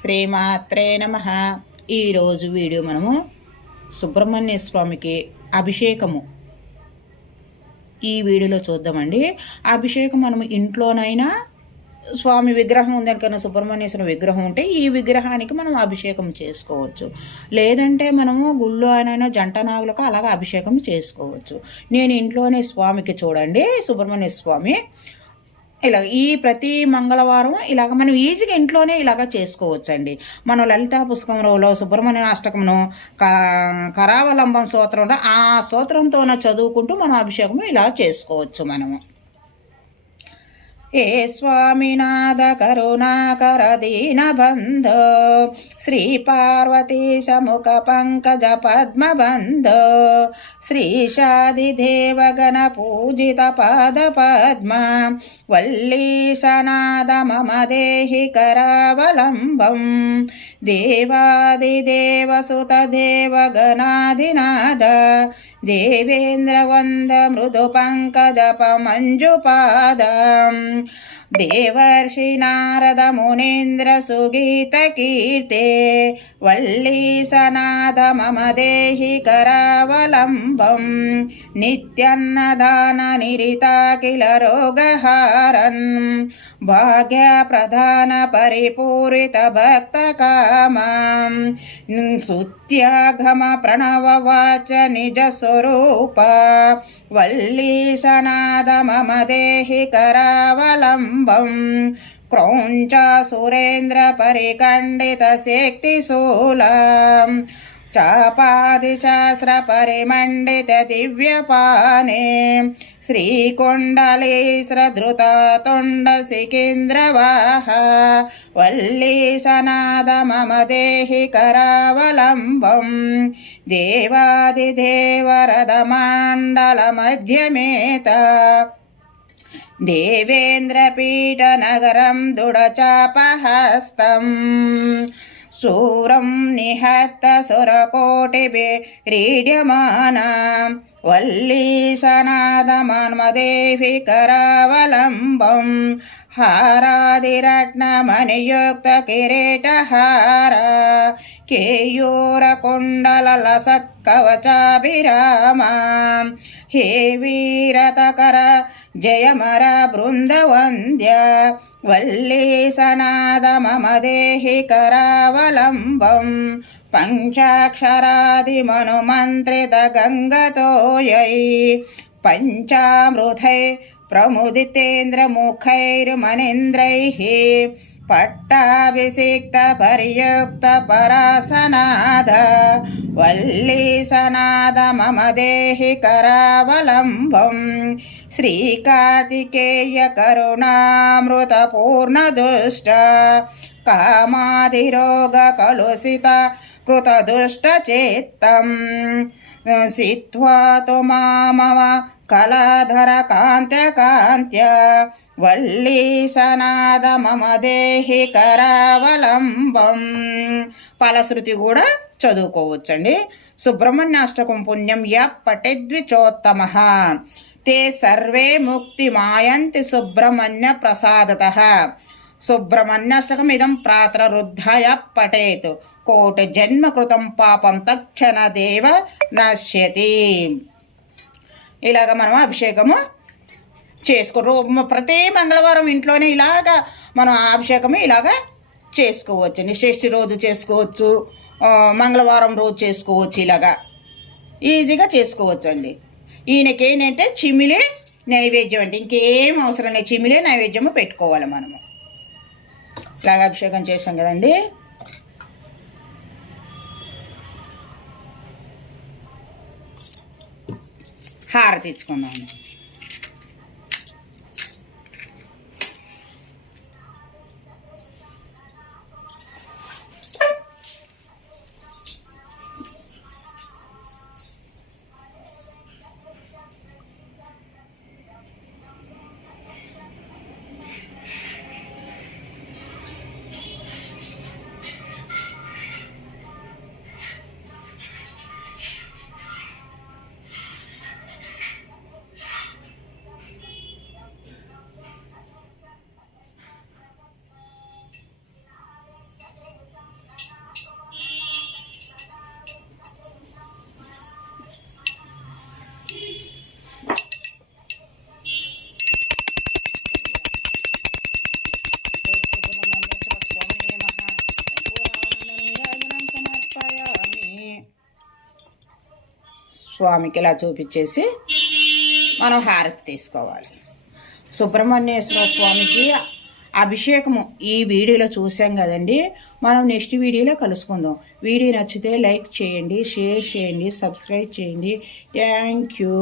శ్రీమాత్రే నమ. ఈరోజు వీడియో మనము సుబ్రహ్మణ్య స్వామికి అభిషేకము. ఈ వీడియోలో చూద్దామండి. అభిషేకం మనము ఇంట్లోనైనా స్వామి విగ్రహం ఉంది అనుకన్నా సుబ్రహ్మణ్యేశ్వర విగ్రహం ఉంటే ఈ విగ్రహానికి మనం అభిషేకం చేసుకోవచ్చు. లేదంటే మనము గుళ్ళో అయినా జంట నాగులకు అలాగ అభిషేకం చేసుకోవచ్చు. నేను ఇంట్లోనే స్వామికి చూడండి సుబ్రహ్మణ్య స్వామి. ఇలా ఈ ప్రతి మంగళవారం ఇలాగ మనం ఈజీగా ఇంట్లోనే ఇలాగ చేసుకోవచ్చండి. మనం లలితా పుస్తకంలో సుబ్రహ్మణ్య అష్టకమును కరావలంబం సూత్రం ఆ సూత్రంతోన చదువుకుంటూ మనం అభిషేకం ఇలా చేసుకోవచ్చు మనము. ఏ స్వామినాథ కరుణాకర దీనబంధ శ్రీ పంకజ పద్మబంధ శ్రీషాదిదేవగణ పూజిత పాద పద్మ వల్లీశనాద మమ దేహి కరావలంబం దేవాదిదేవసుత దేవగణాదినాద దేవేంద్రవంద మృదు పంకజప మంజుపాదం దేవర్షి నారద మునీంద్ర సుగీత కీర్తే వల్లీ సనాద మమ దేహి కరావలంబం నిత్యన్నదాన నిరితా కిల రోగహారన్ భాగ్య ప్రధాన పరిపూరిత భక్త కామం సుత్యాగమ ప్రణవ వాచ నిజ స్వరూప వల్లీ సనాద మమ దేహి కరావలంబం క్రౌంచ సురేంద్ర పరిఖండిత శక్తిశూలం చాపాదిశాస్త్ర పరిమండిత దివ్యపానే శ్రీకుండలీశ్రధృత తొండ సికేంద్రవాహ देवेन्द्रपीठनगरं दुडचापहस्तं शूरं निहत्त सुरकोटिभिरीड्यमानां वल्लीसनादमन्मदेवि करावलम्बं हारादिरत्नमणियुक्तकिरीटहार కవచాభిరామ హే వీరతకర జయమర బృందవంద్య వల్లీసనాద మమ దేహి కరావలంబం పంచాక్షరాదిమనుమంత్రిత గంగతోయై పంచామృతై ప్రముదితేంద్రముఖైర్మనేంద్రైः పట్టాభిషిక్త పరియుక్త పరాసనాథ వల్లీసనాథ మమ దేహి కరావలంబం శ్రీకార్తికేయ కరుణామృత పూర్ణదుష్ట కామాదిరోగ కలుషిత కృతదుష్టచేత్తం సిత్వాతు మామవ కళాధర కాంత్య కాంత్య వల్లీ సనాద మమ దేహి కరావలంబం ఫలశ్రుతి కూడా చదువుకోవచ్చండి. సుబ్రహ్మణ్యాష్టకం పుణ్యం య పటెద్విచోత్తమ। తే సర్వే ముక్తి మాయంతి సుబ్రహ్మణ్య ప్రసాదత। సుబ్రహ్మణ్యాష్టకం ఇదం ప్రాతరుద్ధాయ పఠేత్. కోటి జన్మకృతం పాపం తక్షణ దేవ నశ్యతి. ఇలాగ మనం అభిషేకము చేసుకో ప్రతి మంగళవారం ఇంట్లోనే ఇలాగా మనం అభిషేకము ఇలాగా చేసుకోవచ్చు. షష్ఠి రోజు చేసుకోవచ్చు. మంగళవారం రోజు చేసుకోవచ్చు ఇలాగా. ఈజీగా చేసుకోవచ్చు అండి. ఈయనకి ఏంటంటే చిమిలే నైవేద్యం అండి. ఇంకేం అవసరం లేదు. చిమిలే నైవేద్యము పెట్టుకోవాలి మనము. ఇలాగ అభిషేకం చేసాం కదండి. హారతి ఇచ్చుకుందాం స్వామికి ఇలా చూపించేసి మనం హారతి తీసుకోవాలి. సుబ్రహ్మణ్యేశ్వర స్వామికి అభిషేకము ఈ వీడియోలో చూసాం కదండి. మనం నెక్స్ట్ వీడియోలో కలుసుకుందాం. వీడియో నచ్చితే లైక్ చేయండి షేర్ చేయండి సబ్స్క్రైబ్ చేయండి. Thank you.